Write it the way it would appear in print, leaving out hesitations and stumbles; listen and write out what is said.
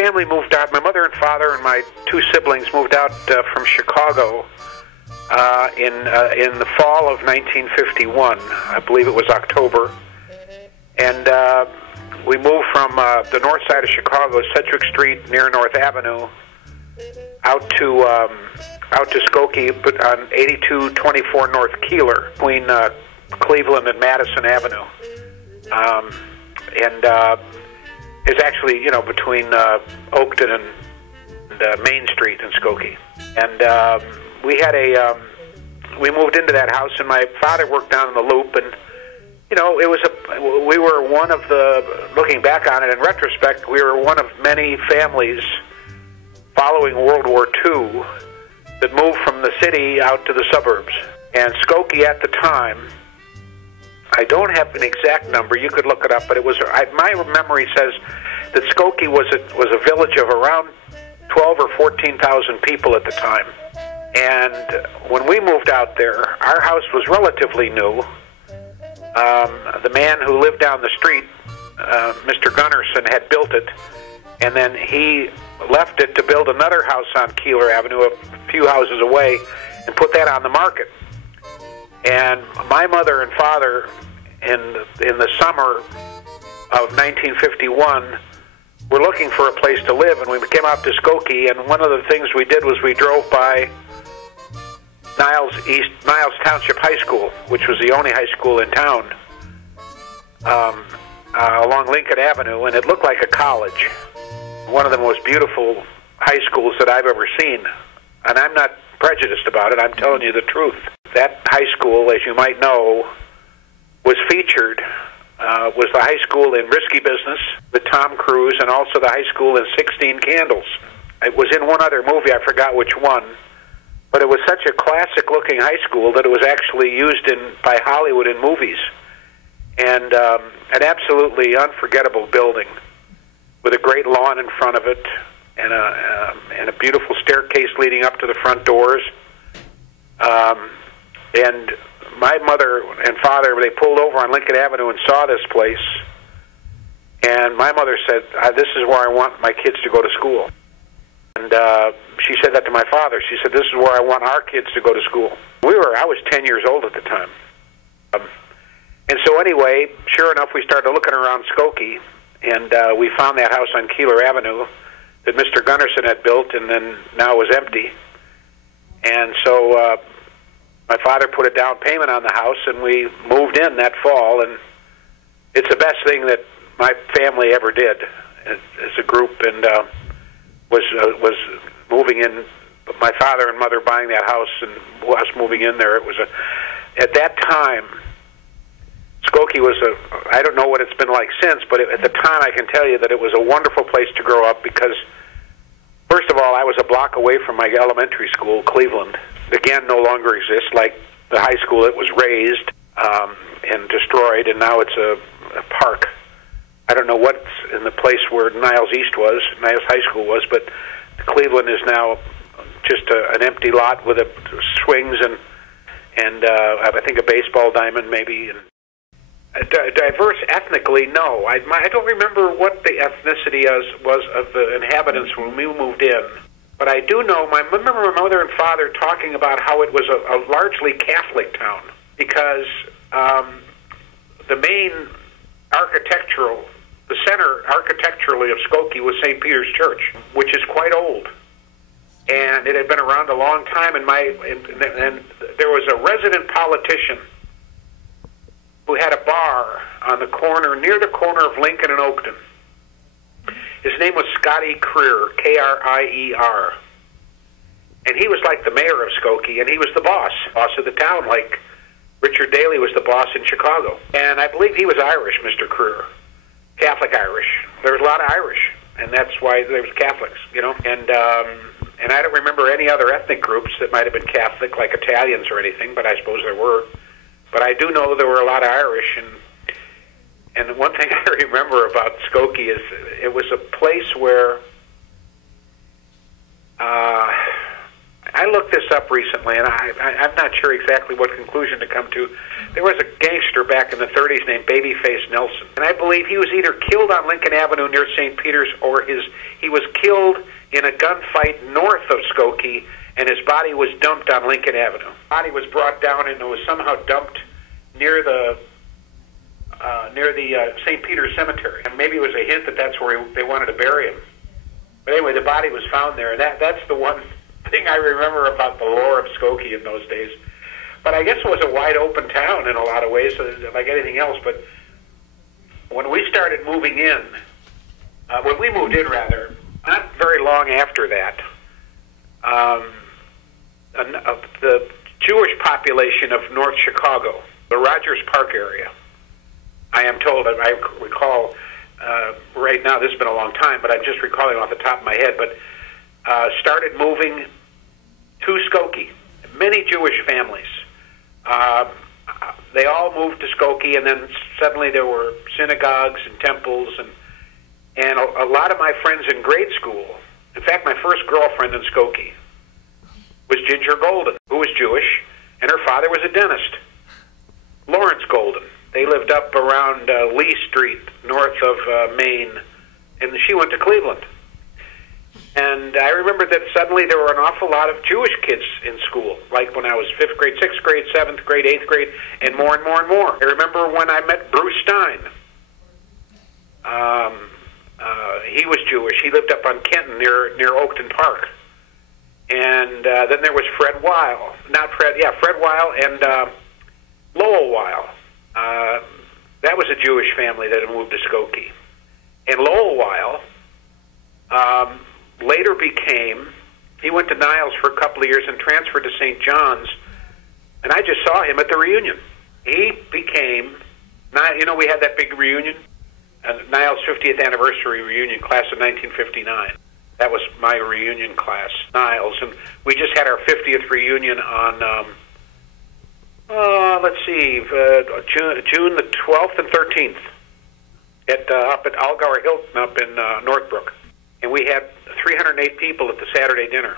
family moved out. My mother and father and my two siblings moved out from Chicago in the fall of 1951. I believe it was October. And we moved from the north side of Chicago, Sedgwick Street near North Avenue, out to Skokie, but on 8224 North Keeler, between Cleveland and Madison Avenue. It's actually, between Oakton and Main Street in Skokie. And we moved into that house, and my father worked down in the Loop, and we were one of looking back on it in retrospect, we were one of many families following World War II that moved from the city out to the suburbs. And Skokie at the time, I don't have an exact number, you could look it up, but it was, my memory says that Skokie was a village of around 12 or 14,000 people at the time. And when we moved out there, our house was relatively new. The man who lived down the street, Mr. Gunnarsson, had built it, and then he left it to build another house on Keeler Avenue, a few houses away, and put that on the market. And my mother and father, in the summer of 1951, were looking for a place to live, and we came out to Skokie, and one of the things we did was we drove by Niles Township High School, which was the only high school in town, along Lincoln Avenue, and it looked like a college. One of the most beautiful high schools that I've ever seen. And I'm not prejudiced about it, I'm telling you the truth. That high school, as you might know, was featured, was the high school in Risky Business with Tom Cruise, and also the high school in 16 Candles. It was in one other movie, I forgot which one, but it was such a classic-looking high school that it was actually used by Hollywood in movies. And an absolutely unforgettable building with a great lawn in front of it, and a beautiful staircase leading up to the front doors. And my mother and father, they pulled over on Lincoln Avenue and saw this place. And my mother said, "This is where I want my kids to go to school." And she said that to my father. She said, "This is where I want our kids to go to school." I was 10 years old at the time. And so anyway, sure enough, we started looking around Skokie, and we found that house on Keeler Avenue that Mr. Gunnarsson had built, and then now was empty. And so my father put a down payment on the house, and we moved in that fall, and it's the best thing that my family ever did as a group, and was moving in, my father and mother buying that house and us moving in there. It was at that time, Skokie was I don't know what it's been like since, but at the time I can tell you that it was a wonderful place to grow up because, first of all, I was a block away from my elementary school, Cleveland. Again, no longer exists, like the high school. It was razed and destroyed, and now it's a park. I don't know what's in the place where Niles High School was, but Cleveland is now just an empty lot with swings and I think a baseball diamond maybe. Diverse ethnically, no. I don't remember what the ethnicity was of the inhabitants when we moved in. But I do know, I remember my mother and father talking about how it was a largely Catholic town because the main the center architecturally of Skokie was St. Peter's Church, which is quite old. And it had been around a long time, and there was a resident politician who had a bar on the corner, near the corner of Lincoln and Oakton. His name was Scotty Krier, K-R-I-E-R. And he was like the mayor of Skokie, and he was the boss of the town, like Richard Daley was the boss in Chicago. And I believe he was Irish, Mr. Krier, Catholic Irish. There was a lot of Irish, and that's why there was Catholics, And I don't remember any other ethnic groups that might have been Catholic, like Italians or anything, but I suppose there were. But I do know there were a lot of Irish, and one thing I remember about Skokie is it was a place where I looked this up recently, and I'm not sure exactly what conclusion to come to. There was a gangster back in the 30s named Babyface Nelson, and I believe he was either killed on Lincoln Avenue near St. Peter's or he was killed in a gunfight north of Skokie, and his body was dumped on Lincoln Avenue. Body was brought down and it was somehow dumped near the St. Peter's Cemetery. And maybe it was a hint that that's where they wanted to bury him. But anyway, the body was found there. That's the one thing I remember about the lore of Skokie in those days. But I guess it was a wide open town in a lot of ways, like anything else. But when we started moving in, when we moved in, rather, not very long after that, the Jewish population of North Chicago, the Rogers Park area, I am told, I recall right now, this has been a long time, but I'm just recalling off the top of my head, but started moving to Skokie. Many Jewish families. They all moved to Skokie, and then suddenly there were synagogues and temples, and a lot of my friends in grade school, in fact, my first girlfriend in Skokie was Ginger Golden, who was Jewish, and her father was a dentist, Lawrence Golden. They lived up around Lee Street, north of Maine, and she went to Cleveland. And I remember that suddenly there were an awful lot of Jewish kids in school, like when I was 5th grade, 6th grade, 7th grade, 8th grade, and more and more and more. I remember when I met Bruce Stein. He was Jewish. He lived up on Kenton near Oakton Park. And then there was Fred Weil. Fred Weil and Lowell Weil. That was a Jewish family that had moved to Skokie. And Lowell Weil later he went to Niles for a couple of years and transferred to St. John's, and I just saw him at the reunion. He became, we had that big reunion, Niles' 50th anniversary reunion, class of 1959. That was my reunion class, Niles, and we just had our 50th reunion on, June the 12th and 13th up at Allgauer Hilton up in Northbrook. And we had 308 people at the Saturday dinner.